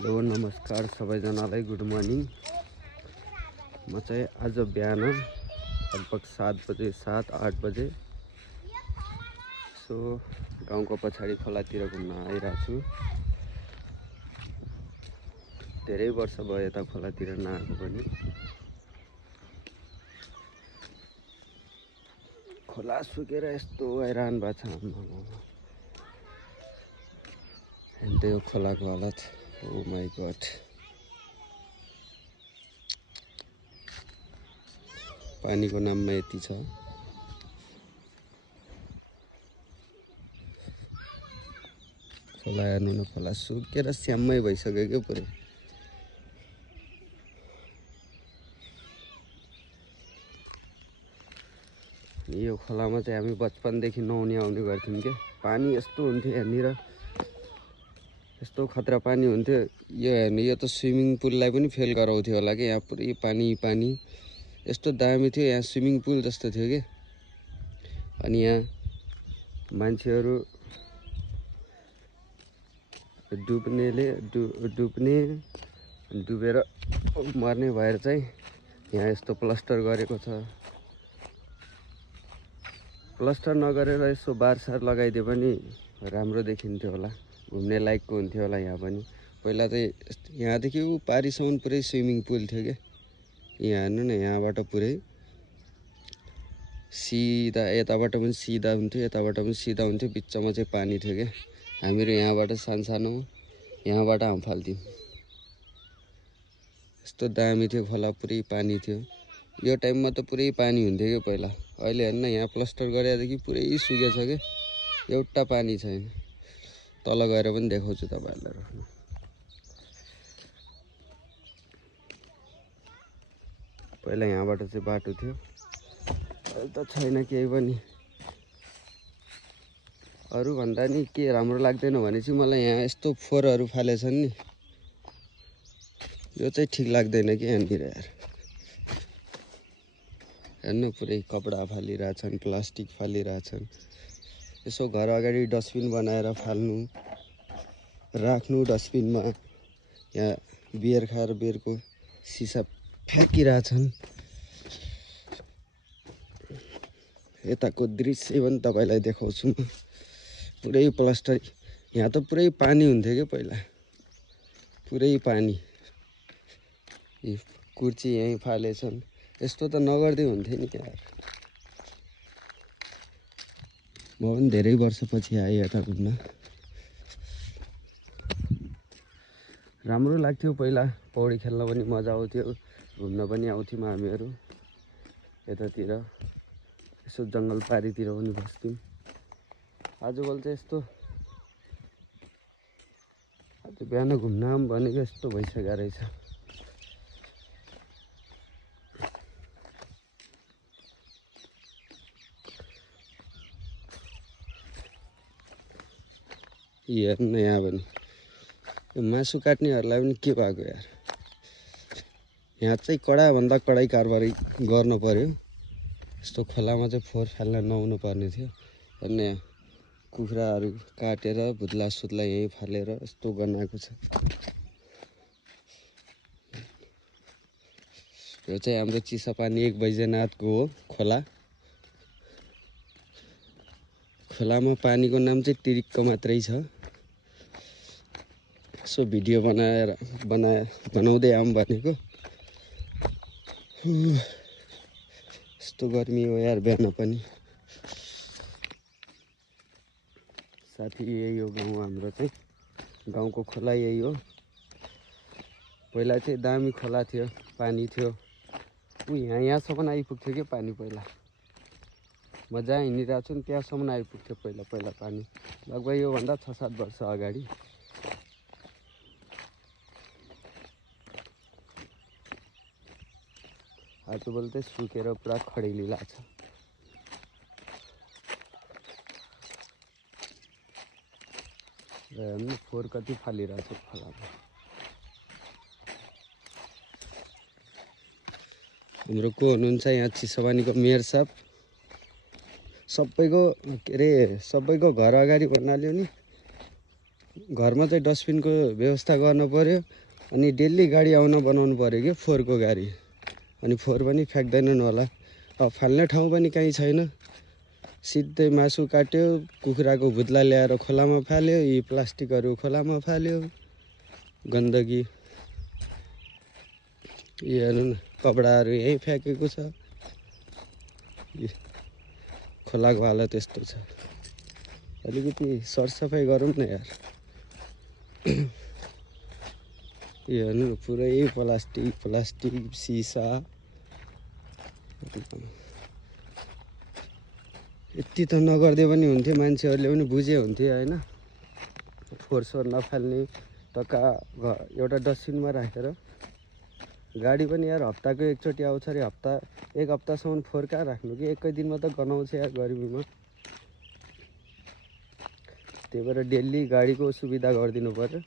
Hello नमस्कार सबैजनालाई good morning. म चाहिँ आज बिहान लगभग 7 बजे 7-8 बजे सो गाउँको पछाडि खोलातिर घुम्न आइरहेको छु। धेरै वर्ष भयो यता खोलातिर नआएको पनि। खोला सुकेर यस्तो हैरान भएको छ। हेर्दै यो खोलाको हालत, ओ माई गॉड। पानीको नाममा यति छ। खोला हेर्नु न, खोला सुकेर श्यामै भइसक्यो क्या पुरै। यो खोलामा चाहिँ हामी बचपनदेखि नुहाउने आउने गर्थ्यौँ के। पानी यस्तो हुन्थ्यो यहाँनिर, यस्तो खतरा पानी हुन्थ्यो। यो हेर्नु, यो त स्विमिङ पुललाई पनि फेल गराउँथ्यो होला कि। यहाँ पुरै पानी पानी यस्तो दामी थियो, यहाँ स्विमिङ पुल जस्तो थियो कि। अनि यहाँ मान्छेहरू डुबेर मर्ने भएर चाहिँ यहाँ यस्तो प्लास्टर गरेको छ। प्लास्टर नगरेर यसो बारसार लगाइदियो पनि राम्रो देखिन्थ्यो होला, घुम्ने लायकको हुन्थ्यो होला। यहाँ पनि पहिला चाहिँ यहाँदेखि ऊ पारिसम्म पुरै स्विमिङ पुल थियो क्या। यहाँ हेर्नु न, यहाँबाट पुरै सिधा, यताबाट पनि सिधा हुन्थ्यो, यताबाट पनि सिधा हुन्थ्यो, बिचमा चाहिँ पानी थियो क्या। हामीहरू यहाँबाट सानो यहाँबाट हाम फाल्थ्यौँ। यस्तो दामी थियो खोला, पुरै पानी थियो। यो टाइममा त पुरै पानी हुन्थ्यो क्या पहिला। अहिले हेर्नु न, यहाँ प्लास्टर गरेदेखि पुरै सुकेछ क्या, एउटा पानी छैन। तल गएर पनि देखाउँछु तपाईँहरूलाई। पहिला यहाँबाट चाहिँ बाटो थियो, अहिले त छैन केही पनि। अरू भन्दा नि के राम्रो लाग्दैन भने चाहिँ मलाई यहाँ यस्तो फोहोरहरू फालेछन् नि, यो चाहिँ ठिक लाग्दैन कि यहाँनिर। यार हेर्नु, पुरै कपडा फालिरहेछन्, प्लास्टिक फालिरहेछन्। यसो घर अगाडि डस्टबिन बनाएर फाल्नु, राख्नु डस्टबिनमा। यहाँ बियर खाएर बियरको सिसा फ्याँकिरहेछन्। यताको दृश्य पनि तपाईँलाई देखाउँछु म। पुरै प्लास्टर, यहाँ त पुरै पानी हुन्थ्यो क्या पहिला, पुरै पानी। यी कुर्ची यहीँ फालेछन्। यस्तो त नगर्दै हुन्थ्यो नि यार। म पनि धेरै वर्षपछि आएँ यता घुम्न। राम्रो लाग्थ्यो पहिला, पौडी खेल्न पनि मजा आउँथ्यो, घुम्न पनि आउँथ्यौँ हामीहरू यतातिर। यसो जङ्गल पारीतिर पनि बस्थ्यौँ। आजकल चाहिँ यस्तो, आज बिहान घुम्न आऊँ भनेको यस्तो भइसक्यो रहेछ। हेर्नु यहाँ पनि, यो मासु काट्नेहरूलाई पनि के भएको यार। यहाँ चाहिँ कडाभन्दा कडाइ कारबाही गर्नु पर्यो। यस्तो खोलामा चाहिँ फोहोर फाल्न नआउनु पर्ने थियो। हेर्नु, यहाँ कुखुराहरू काटेर भुत्ला सुत्ला यहीँ फालेर यस्तो बनाएको छ। यो चाहिँ हाम्रो चिसापानी 1 बैजनाथको हो खोला। खोलामा पानीको नाम चाहिँ टिरिक्क मात्रै छ। यसो भिडियो बनाउँदै आऊँ भनेको। यस्तो गर्मी हो यार बिहान पनि। साथी यही हो गाउँ हाम्रो चाहिँ, गाउँको खोला यही हो। पहिला चाहिँ दामी खोला थियो, पानी थियो। यहाँसम्म आइपुग्थ्यो क्या पानी पहिला। म जहाँ हिँडिरहेको छु नि त्यहाँसम्म आइपुग्थ्यो पहिला पानी, लगभग योभन्दा 6-7 वर्ष अगाडि। आजकल चाहिँ सुकेर पुरा खडेरी लाग्छ। र हेर्नु फोहोर कति फालिरहेको छ खोलामा। हाम्रो को हुनुहुन्छ यहाँ चिसापानीको मेयर साहब, सबैको के अरे सबैको घर अगाडि भन्नाले नि घरमा चाहिँ डस्टबिनको व्यवस्था गर्नु पर्यो अनि डेली गाडी आउन बनाउनु पर्यो कि फोहोरको गाडी। अनि फोहोर पनि फ्याँक्दैनन् होला। अब फाल्ने ठाउँ पनि कहीँ छैन। सिधै मासु काट्यो, कुखुराको भुत्ला ल्याएर खोलामा फाल्यो, यी प्लास्टिकहरू खोलामा फाल्यो, गन्दगी। यो हेर्नु न, कपडाहरू यहीँ फ्याँकेको छ। खोलाको हालत यस्तो छ। अलिकति सरसफाइ गरौँ न यार। यो हेर्नु न, पुरै प्लास्टिक सिसा। यति त नगर्दै पनि हुन्थ्यो, मान्छेहरूले पनि बुझे हुन्थ्यो होइन। फोहोर नफाल्ने टक्का एउटा डस्टबिनमा राखेर। गाडी पनि यार हप्ताको एकचोटि आउँछ अरे। एक हप्तासम्म फोहोर कहाँ राख्नु कि, एकै दिनमा त गनाउँछ यार गर्मीमा। त्यही भएर डेली गाडीको सुविधा गरिदिनु पर्यो।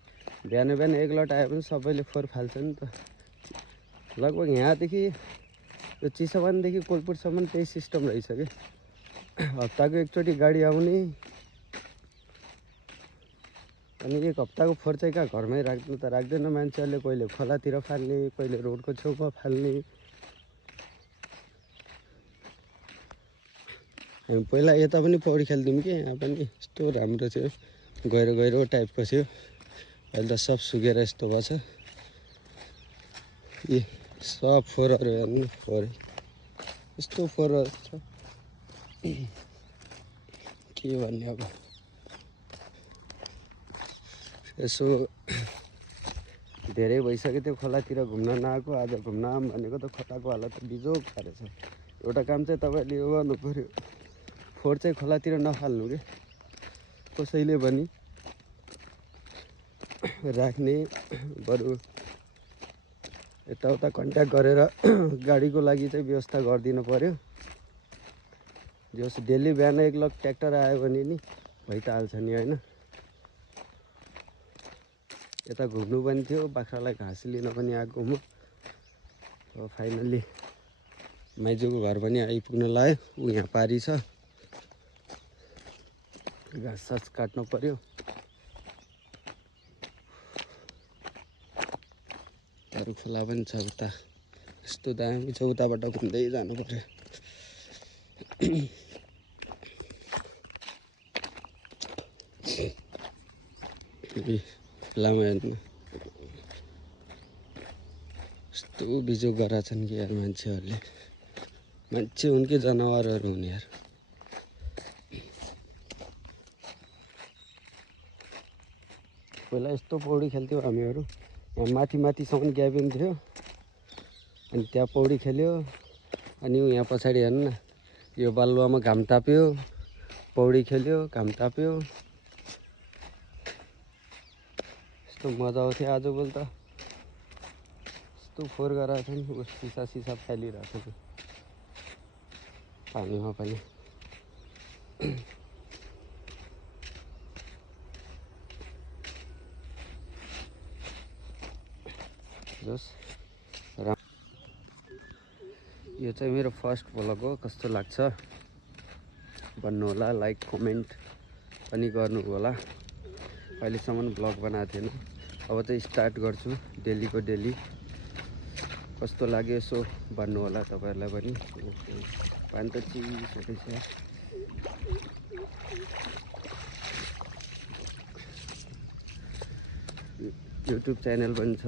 बिहान एक लट आए पनि सबैले फोहोर फाल्छ नि त। लगभग यहाँदेखि यो चिसोवनदेखि कोलपुरसम्म त्यही सिस्टम रहेछ कि। हप्ताको एकचोटि गाडी आउने अनि एक हप्ताको फोहोर चाहिँ कहाँ घरमै राख्नु त राख्दैन मान्छेहरूले। कहिले खोलातिर फाल्ने, कहिले रोडको छेउमा फाल्ने। हामी पहिला यता पनि पौडी खेल्थ्यौँ कि, यहाँ पनि यस्तो राम्रो थियो, गहिरो टाइपको थियो। अहिले त सब सुकेर यस्तो भएको छ। यी सब फोहोरहरू हेर्नु, फोहोर यस्तो फोहोरहरू छ के भन्ने। अब यसो धेरै भइसक्यो त्यो खोलातिर घुम्न नआएको। आज घुम्न आऊँ भनेको त खोलाको हालत बिजोग पारेछ। एउटा काम चाहिँ तपाईँले यो गर्नु पऱ्यो, फोहोर चाहिँ खोलातिर नफाल्नु के कसैले पनि। राख्ने बरु यताउता कन्ट्याक्ट गरेर गाडीको लागि चाहिँ व्यवस्था गरिदिनु पर्यो। जस डेली बिहान एक लक ट्र्याक्टर आयो भने नि भइ त हाल्छ नि होइन। यता घुम्नु पनि थियो, बाख्रालाई घाँस लिन पनि आएको म। अब फाइनल्ली माइजूको घर पनि आइपुग्न लाग्यो। ऊ यहाँ पारी छ, घाँस काट्नु पर्यो। अरू खोला पनि छ उता, यस्तो दामी छ, उताबाट घुम्दै जानु पर्यो। खोलामा हेर्नु यस्तो बिजोग गराएको छन् कि यार मान्छेहरूले। मान्छे हुन् कि जनावरहरू हुन् यार। पहिला यस्तो पौडी खेल्थ्यौँ हामीहरू। यहाँ माथिसम्म ग्याबिन थियो, अनि त्यहाँ पौडी खेल्यो। अनि यहाँ पछाडि हेर्नु न, यो बालुवामा घाम ताप्यो, पौडी खेल्यो, घाम ताप्यो। यस्तो मजा आउँथ्यो। आजकल त यस्तो फोहोर गराएको छ नि, सिसा फालिरहेको छ पानीमा पनि। जस यो चाहिँ मेरो फर्स्ट भ्लग हो। कस्तो लाग्छ भन्नु होला, लाइक कमेन्ट पनि गर्नु होला। अहिलेसम्म भ्लग बनाएको थिएन, अब चाहिँ स्टार्ट गर्छु डेलीको डेली। कस्तो लाग्यो यसो भन्नु होला तपाईहरुलाई पनि। पानी त चिसो छ। युट्युब च्यानल पनि छ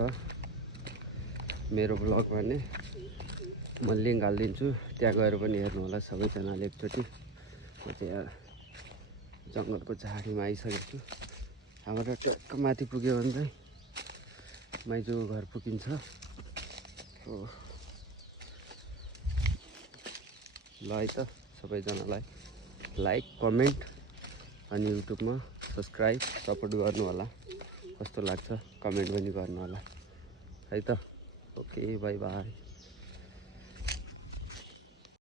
मेरो भ्लग भन्ने, म लिंक हालिदिन्छु, त्यहाँ गएर पनि हेर्नु होला सबैजनाले एकचोटि। म चाहिँ यहाँ जङ्गलको झाडीमा आइसकेको छु। हाम्रो टक्क माथि पुग्यो भने चाहिँ माइजूको घर पुगिन्छ। ल है त, सबैजनालाई लाइक कमेन्ट अनि युट्युबमा सब्सक्राइब सपोर्ट गर्नु होला। कस्तो लाग्छ कमेन्ट पनि गर्नु होला है त। Okay, by by.